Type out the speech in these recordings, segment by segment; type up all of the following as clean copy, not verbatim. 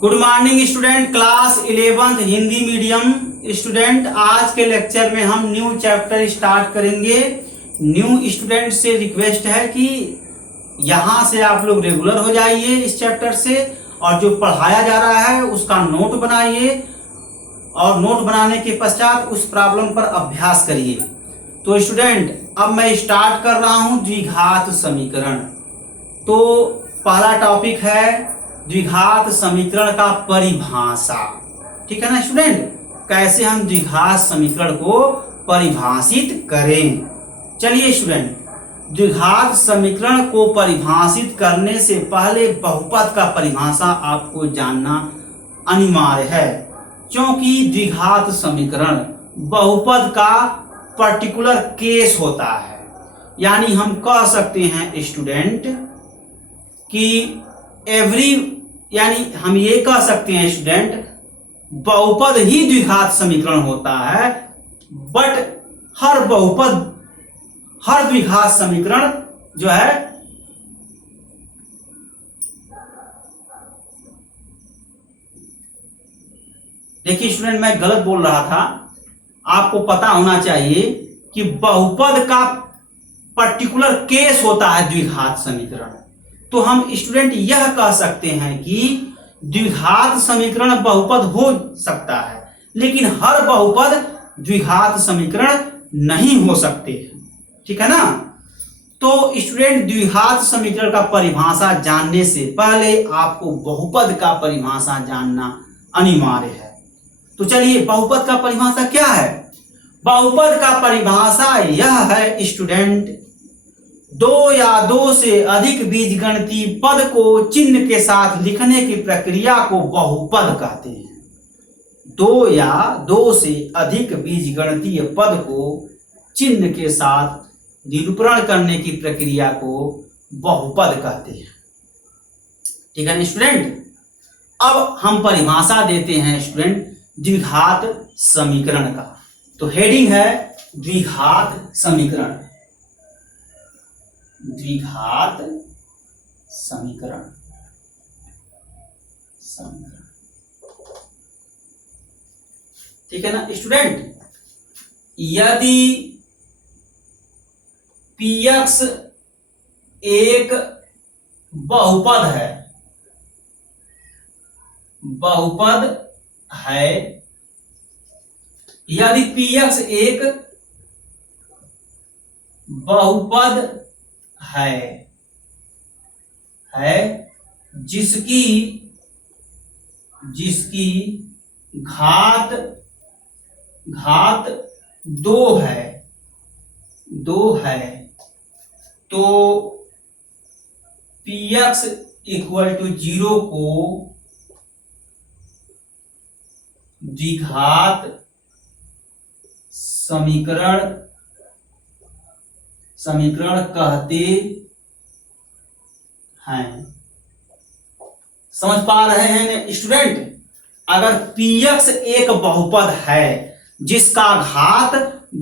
Good morning student, class 11th Hindi medium student. आज के lecture में हम न्यू चैप्टर स्टार्ट करेंगे। न्यू स्टूडेंट से रिक्वेस्ट है कि यहाँ से आप लोग रेगुलर हो जाइए इस चैप्टर से, और जो पढ़ाया जा रहा है उसका नोट बनाइए और नोट बनाने के पश्चात उस प्रॉब्लम पर अभ्यास करिए। तो स्टूडेंट, अब मैं स्टार्ट कर रहा हूँ द्विघात समीकरण। तो पहला टॉपिक है द्विघात समीकरण का परिभाषा। ठीक है ना स्टूडेंट, कैसे हम द्विघात समीकरण को परिभाषित करें। चलिए स्टूडेंट, द्विघात समीकरण को परिभाषित करने से पहले बहुपद का परिभाषा आपको जानना अनिवार्य है, क्योंकि द्विघात समीकरण बहुपद का पर्टिकुलर केस होता है। यानी हम कह सकते हैं स्टूडेंट कि यानी हम ये कह सकते हैं स्टूडेंट, बहुपद ही द्विघात समीकरण होता है, बट हर द्विघात समीकरण जो है देखिए स्टूडेंट, मैं गलत बोल रहा था। आपको पता होना चाहिए कि बहुपद का पर्टिकुलर केस होता है द्विघात समीकरण। तो हम स्टूडेंट यह कह सकते हैं कि द्विघात समीकरण बहुपद हो सकता है, लेकिन हर बहुपद द्विघात समीकरण नहीं हो सकते। ठीक है ना। तो स्टूडेंट, द्विघात समीकरण का परिभाषा जानने से पहले आपको बहुपद का परिभाषा जानना अनिवार्य है। तो चलिए, बहुपद का परिभाषा क्या है। बहुपद का परिभाषा यह है स्टूडेंट, दो या दो से अधिक बीजगणितीय पद को चिन्ह के साथ लिखने की प्रक्रिया को बहुपद कहते हैं। दो या दो से अधिक बीजगणितीय पद को चिन्ह के साथ निरूपण करने की प्रक्रिया को बहुपद कहते हैं। ठीक है ना स्टूडेंट। अब हम परिभाषा देते हैं स्टूडेंट द्विघात समीकरण का। तो हेडिंग है द्विघात समीकरण। द्विघात समीकरण ठीक है ना स्टूडेंट। यदि px एक बहुपद है, यदि px एक बहुपद है जिसकी घात दो है, तो px इक्वल टू 0 को द्विघात समीकरण कहते हैं। समझ पा रहे हैं स्टूडेंट। अगर px एक बहुपद है जिसका घात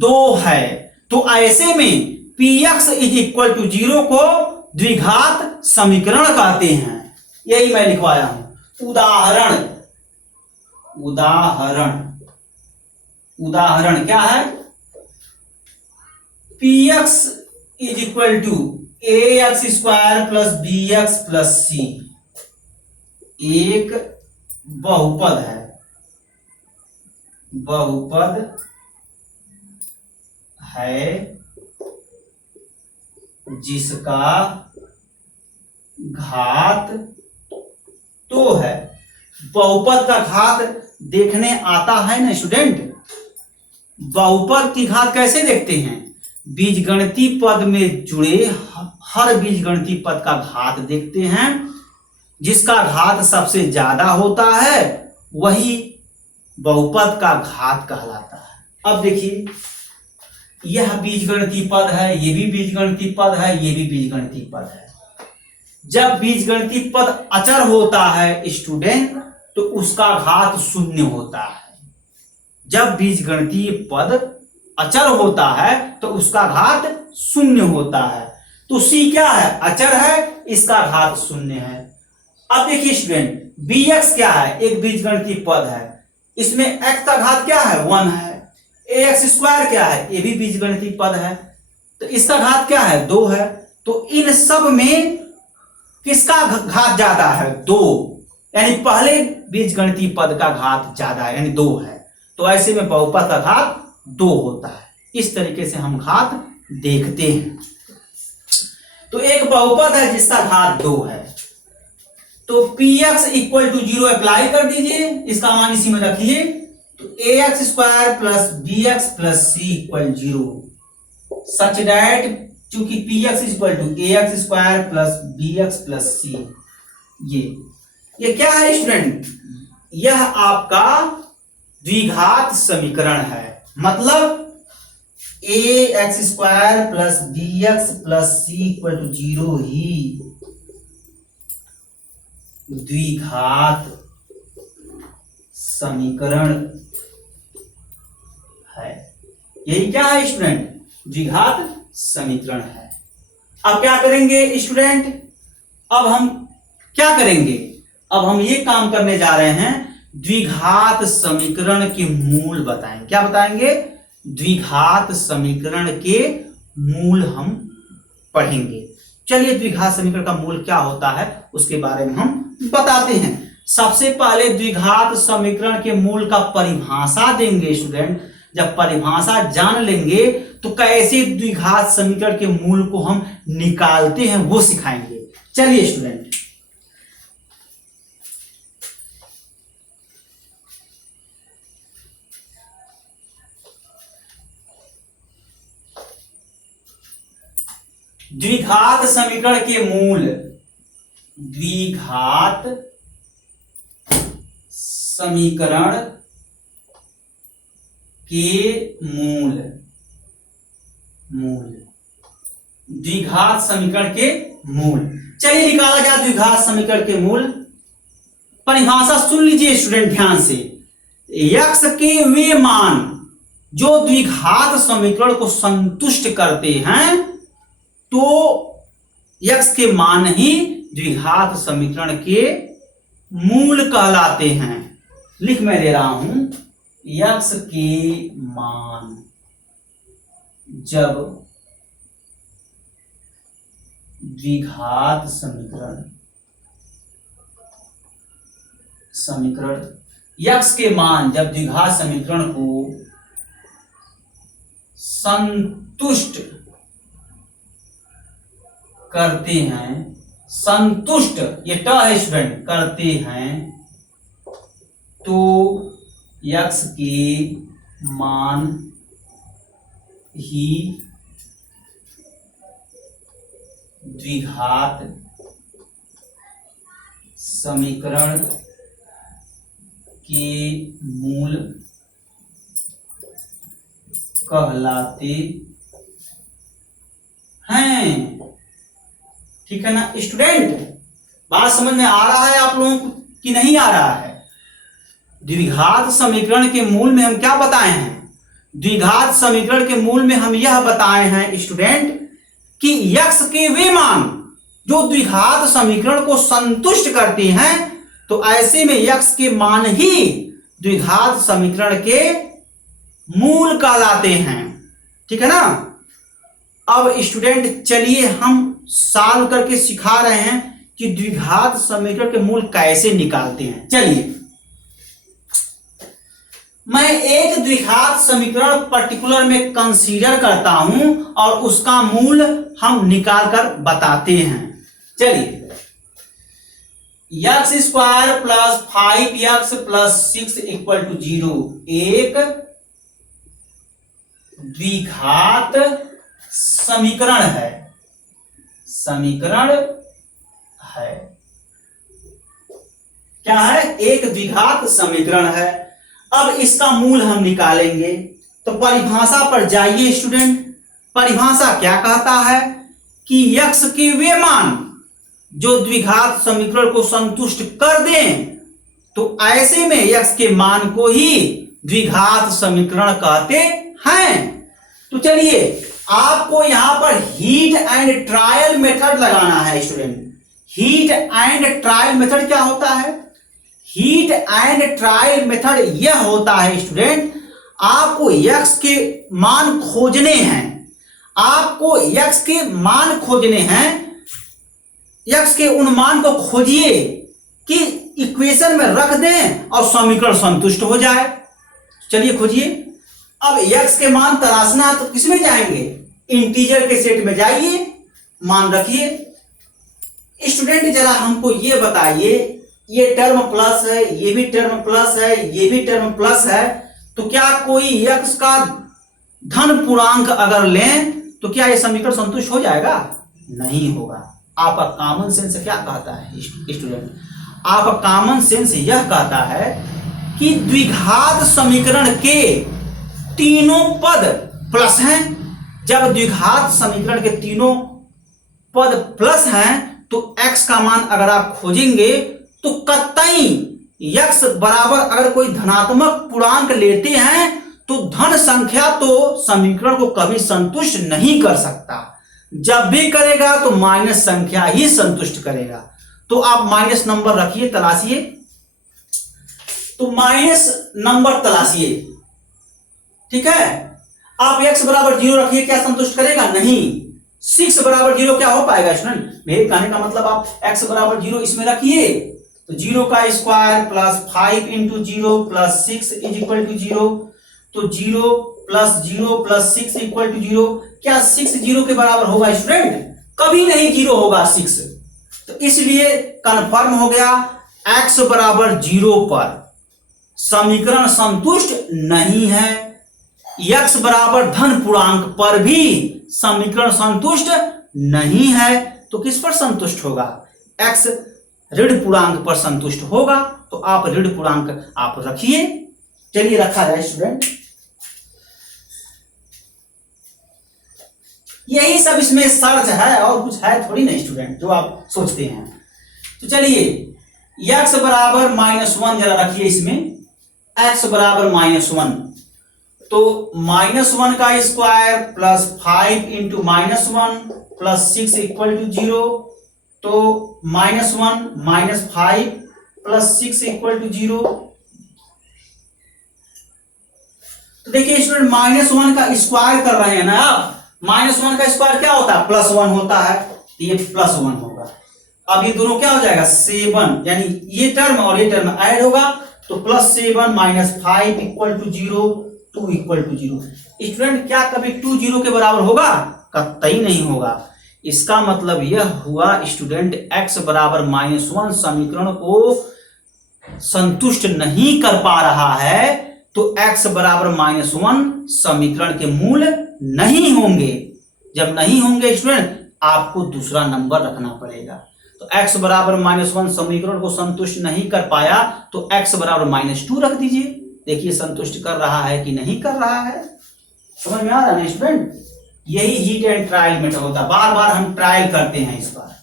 2 है, तो ऐसे में px इक्वल टू 0 को द्विघात समीकरण कहते हैं। यही मैं लिखवाया हूं। उदाहरण क्या है। px is equal to ax square plus bx plus c एक बहुपद है जिसका घात 2 है। बहुपद का घात देखने आता है ना स्टूडेंट। बहुपद की घात कैसे देखते हैं। बीजगणितीय पद में जुड़े हर बीजगणितीय पद का घात देखते हैं। जिसका घात सबसे ज्यादा होता है वही बहुपद का घात कहलाता है। अब देखिए, यह बीजगणितीय पद है, ये भी बीजगणितीय पद है, ये भी बीजगणितीय पद है। जब बीजगणितीय पद अचर होता है स्टूडेंट, तो उसका घात 0 होता है। जब बीजगणितीय पद अचर होता है तो उसका घात 0 होता है। तो c क्या है, अचर है, इसका घात 0 है। अब देखिए स्टूडेंट, bx क्या है, एक बीजगणितीय पद है, इसमें x का घात क्या है 1 है। ax स्क्वायर क्या है, ये भी बीजगणितीय पद है, तो इसका घात क्या है 2 है। तो इन सब में किसका घात ज्यादा है 2, यानी पहले बीजगणितीय पद का घात ज्यादा है, यानी 2 है। तो ऐसे में बहुपद का घात 2 होता है। इस तरीके से हम घात देखते हैं। तो एक बहुपद है जिसका घात 2 है, तो px इक्वल टू 0 अप्लाई कर दीजिए, इसका मान इसी में रखिए। तो ax square plus bx plus c equal 0 such that चूंकि px equal to ax square plus bx plus c, ये क्या है स्टूडेंट, यह आपका द्विघात समीकरण है। मतलब ax square plus bx plus c equal to 0 ही द्विघात समीकरण है। यही क्या है स्टूडेंट, द्विघात समीकरण है। अब क्या करेंगे स्टूडेंट, अब हम क्या करेंगे, अब हम ये काम करने जा रहे हैं, द्विघात समीकरण के मूल बताएंगे। क्या बताएंगे, द्विघात समीकरण के मूल हम पढ़ेंगे। चलिए द्विघात समीकरण का मूल क्या होता है उसके बारे में हम बताते हैं। सबसे पहले द्विघात समीकरण के मूल का परिभाषा देंगे स्टूडेंट। जब परिभाषा जान लेंगे तो कैसे द्विघात समीकरण के मूल को हम निकालते हैं वो सिखाएंगे। चलिए स्टूडेंट, द्विघात समीकरण के मूल, द्विघात समीकरण के मूल, द्विघात समीकरण के मूल। चलिए निकाला गया द्विघात समीकरण के मूल। परिभाषा सुन लीजिए स्टूडेंट ध्यान से। x के वे मान जो द्विघात समीकरण को संतुष्ट करते हैं तो x के मान ही द्विघात समीकरण के मूल कहलाते हैं। लिख मैं दे रहा हूं, x के मान जब द्विघात समीकरण x के मान जब द्विघात समीकरण को संतुष्ट करते हैं, संतुष्ट ये ट है स्टूडेंट, करते हैं तो x के मान ही द्विघात समीकरण के मूल कहलाते हैं। ठीक है ना स्टूडेंट, बात समझ में आ रहा है आप लोगों को कि नहीं आ रहा है? द्विघात समीकरण के मूल में हम क्या बताए हैं? द्विघात समीकरण के मूल में हम यह बताए हैं स्टूडेंट कि x के वे मान जो द्विघात समीकरण को संतुष्ट करते हैं तो ऐसे में x के मान ही द्विघात समीकरण के मूल कहलाते हैं। ठीक है ना। अब स्टूडेंट चलिए हम सॉल्व करके सिखा रहे हैं कि द्विघात समीकरण के मूल कैसे निकालते हैं। चलिए मैं एक द्विघात समीकरण पर्टिकुलर में कंसीडर करता हूं और उसका मूल हम निकाल कर बताते हैं। चलिए x square plus 5x plus 6 equal to 0 एक द्विघात समीकरण है, समीकरण है। क्या है? एक द्विघात समीकरण है। अब इसका मूल हम निकालेंगे तो परिभाषा पर जाइए स्टूडेंट। परिभाषा क्या कहता है कि x के वे मान जो द्विघात समीकरण को संतुष्ट कर दें तो ऐसे में x के मान को ही द्विघात समीकरण कहते हैं। तो चलिए आपको यहां पर हीट एंड ट्रायल मेथड लगाना है student. Heat and trial method क्या होता है? हीट एंड ट्रायल मेथड यह होता है स्टूडेंट, आपको x के मान खोजने हैं, आपको x के मान खोजने हैं, x के उन मान को खोजिए कि इक्वेशन में रख दें और समीकरण संतुष्ट हो जाए। चलिए खोजिए। अब x के मान तलाशना तो किसमें जाएंगे? इंटीजर के सेट में जाइए, मान रखिए। स्टूडेंट जरा हमको ये बताइए, ये टर्म प्लस है, ये भी टर्म प्लस है, ये भी टर्म प्लस है, तो क्या कोई x का धन पूर्णांक अगर लें तो क्या ये समीकरण संतुष्ट हो जाएगा? नहीं होगा। आपका कॉमन सेंस क्या कहता है स्टूडेंट? आपका कॉमन सेंस यह कहता है कि द्विघात समीकरण के तीनों पद प्लस हैं। जब द्विघात समीकरण के तीनों पद प्लस हैं तो x का मान अगर आप खोजेंगे तो कतई x बराबर अगर कोई धनात्मक पूर्णांक लेते हैं तो धन संख्या तो समीकरण को कभी संतुष्ट नहीं कर सकता। जब भी करेगा तो माइनस संख्या ही संतुष्ट करेगा। तो आप माइनस नंबर रखिए, तलाशिए। तो माइनस नंबर तलाशिए, ठीक है। आप x बराबर 0 रखिए, क्या संतुष्ट करेगा? नहीं। 6 बराबर 0 क्या हो पाएगा स्टूडेंट? मेरे कहने का मतलब आप x बराबर 0 इसमें रखिए, तो 0 का square plus 5 into 0 plus 6 is equal to 0। तो 0 प्लस 0 प्लस 6 इक्वल टू 0। क्या 6 0 के बराबर होगा स्टूडेंट? कभी नहीं 0 होगा 6। तो इसलिए कंफर्म हो गया x बराबर 0 पर समीकरण संतुष्ट नहीं है, x बराबर धन पूर्णांक पर भी समीकरण संतुष्ट नहीं है। तो किस पर संतुष्ट होगा? x ऋण पूर्णांक पर संतुष्ट होगा। तो आप ऋण पूर्णांक आप रखिए। चलिए रखा जाए स्टूडेंट। यही सब इसमें सर्च है और कुछ है थोड़ी नहीं स्टूडेंट जो आप सोचते हैं। तो चलिए x बराबर -1 जरा रखिए इसमें, x बराबर -1। तो -1 का square plus 5 into -1 plus 6 equal to 0। तो -1 -5 प्लस 6 इक्वल टू 0। तो देखिए स्टूडेंट -1 का स्क्वायर कर रहे हैं ना आप, -1 का स्क्वायर क्या होता है? +1 होता है, ये +1 होगा। अब ये दोनों क्या हो जाएगा? 7, यानी ये टर्म और ये टर्म ऐड होगा तो +7 -5 equal to 0, 2 equal to 0। Student क्या कभी 2 0 के बराबर होगा? कतई नहीं होगा। इसका मतलब यह हुआ स्टूडेंट x बराबर -1 समीकरण को संतुष्ट नहीं कर पा रहा है, तो x बराबर -1 समीकरण के मूल नहीं होंगे। जब नहीं होंगे स्टूडेंट आपको दूसरा नंबर रखना पड़ेगा। तो x बराबर -1 समीकरण को संतुष्ट नहीं कर पाया तो x बराबर -2 रख दीजिए। देखिए संतुष्ट कर रहा है कि नहीं कर रहा है, समझ में आ रहा है स्टूडेंट? यही हीट एंड ट्रायल मेथड होता है, बार बार हम ट्रायल करते हैं इस पर।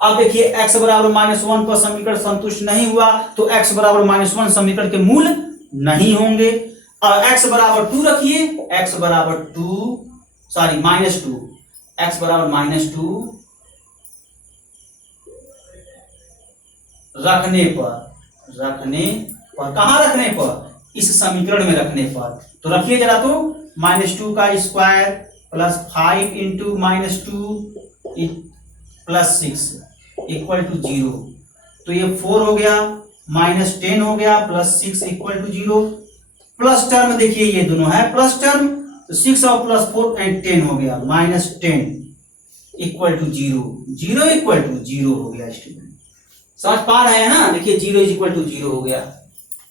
अब देखिए x बराबर -1 पर समीकरण संतुष्ट नहीं हुआ तो x बराबर -1 समीकरण के मूल नहीं होंगे। और x बराबर 2 रखिए, x बराबर -2, x बराबर -2 रखने पर कहां रखने पर? इस समीकरण में रखने पर। तो रखिए जरा, तो -2 का square plus 5 into -2 plus 6 equal to 0। तो ये 4 हो गया, -10 हो गया, plus 6 equal to 0। Plus term देखिए ये दोनों है प्लस टर्म, तो 6 और प्लस 4 एंड 10 हो गया, -10 इक्वल टू 0, 0 इक्वल टू 0 हो गया स्टूडेंट। समझ पा रहे हैं ना? देखिए 0 इक्वल टू 0 हो गया,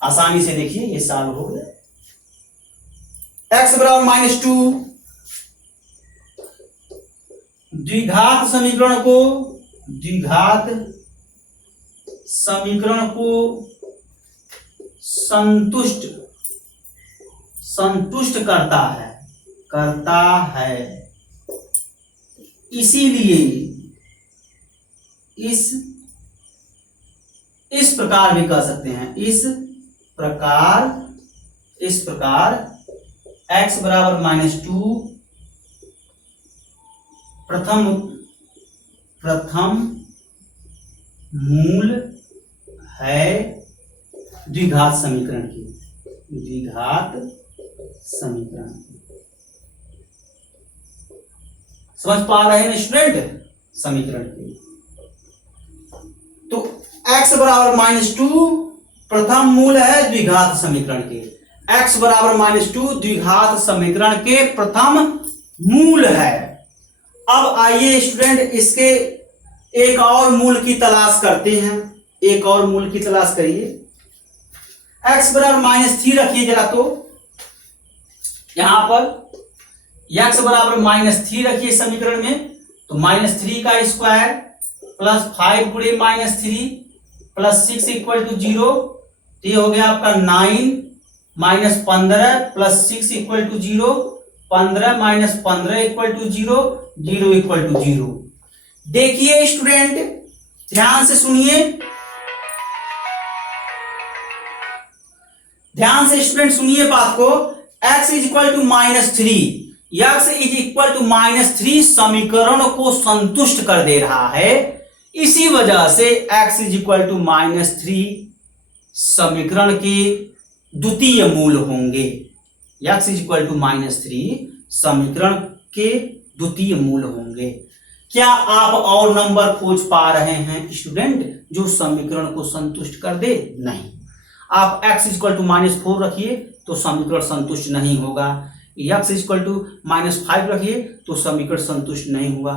आसानी से देखिए ये सॉल्व हो गया। x बराबर -2 द्विघात समीकरण को संतुष्ट करता है। इसीलिए इस प्रकार भी कह सकते हैं, इस प्रकार x बराबर -2 प्रथम मूल है द्विघात समीकरण की, द्विघात समीकरण की। समझ पा रहे हैं स्टूडेंट? समीकरण की तो x बराबर -2 प्रथम मूल है द्विघात समीकरण के, x बराबर -2 द्विघात समीकरण के प्रथम मूल है। अब आइए स्टूडेंट इसके एक और मूल की तलाश करते हैं, एक और मूल की तलाश करिए। x बराबर -3 रखिए जरा, तो यहां पर x बराबर -3 रखिए समीकरण में, तो -3 का स्क्वायर प्लस 5 गुणे -3 प्लस 6 इक्वल टू 0, तो ये हो गया आपका 9 minus 15 plus 6 equal to 0, 15 minus 15 equal to 0, 0 equal to 0। देखिए स्टूडेंट ध्यान से सुनिए, ध्यान से स्टूडेंट सुनिए बात को। x is equal to -3, x is equal to -3 समीकरण को संतुष्ट कर दे रहा है, इसी वजह से x इज इक्वल टू -3 समीकरण के द्वितीय मूल होंगे। x इज इक्वल टू -3 समीकरण के द्वितीय मूल होंगे। क्या आप और नंबर खोज पा रहे हैं स्टूडेंट जो समीकरण को संतुष्ट कर दे? नहीं। आप x इक्वल टू -4 रखिए तो समीकरण संतुष्ट नहीं होगा, x इक्वल टू -5 रखिए तो समीकरण संतुष्ट नहीं हुआ।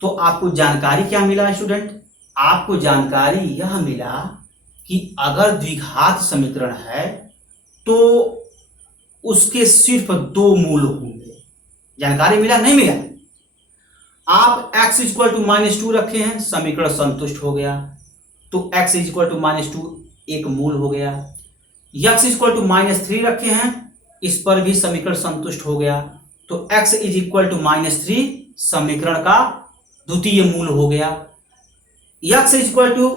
तो आपको जानकारी क्या मिला स्टूडेंट? आपको जानकारी यह मिला कि अगर द्विघात समीकरण है तो उसके सिर्फ 2 मूल होंगे। जानकारी मिला नहीं मिला? आप x इक्वल टू -2 रखे हैं, समीकरण संतुष्ट हो गया, तो x इक्वल टू -2 एक मूल हो गया। x इक्वल टू -3 रखे हैं, इस पर भी समीकरण संतुष्ट हो गया, तो x इज इक्वल टू -3 समीकरण का द्वितीय मूल हो गया। x इक्वल टू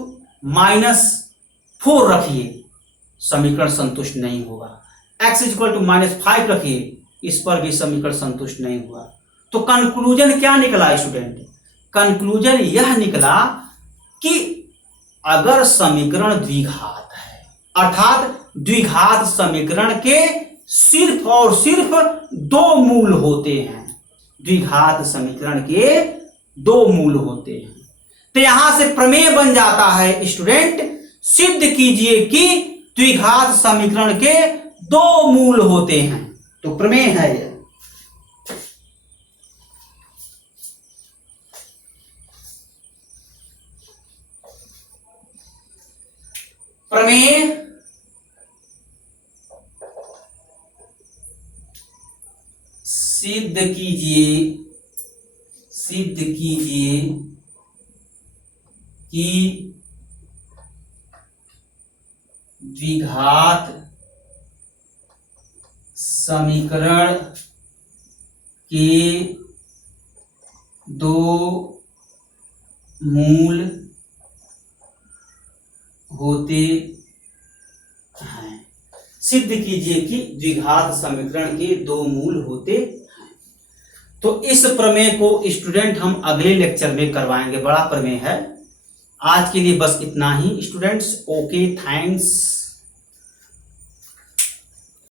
-4 रखिए, समीकरण संतुष्ट नहीं होगा। x इक्वल टू -5 रखिए, इस पर भी समीकरण संतुष्ट नहीं हुआ। तो कंक्लूजन क्या निकला स्टूडेंट? कंक्लूजन यह निकला कि अगर समीकरण द्विघात है, अर्थात द्विघात समीकरण के सिर्फ और सिर्फ 2 मूल होते हैं, द्विघात समीकरण के 2 मूल होते हैं, तो यहां से प्रमेय बन जाता है स्टूडेंट, सिद्ध कीजिए कि द्विघात समीकरण के 2 मूल होते हैं। तो प्रमेय है यह। प्रमेय सिद्ध कीजिए, सिद्ध कीजिए कि द्विघात समीकरण के 2 मूल होते हैं। सिद्ध कीजिए कि द्विघात समीकरण के 2 मूल होते हैं। तो इस प्रमेय को स्टूडेंट हम अगले लेक्चर में करवाएंगे, बड़ा प्रमेय है। आज के लिए बस इतना ही स्टूडेंट्स। Okay, thanks.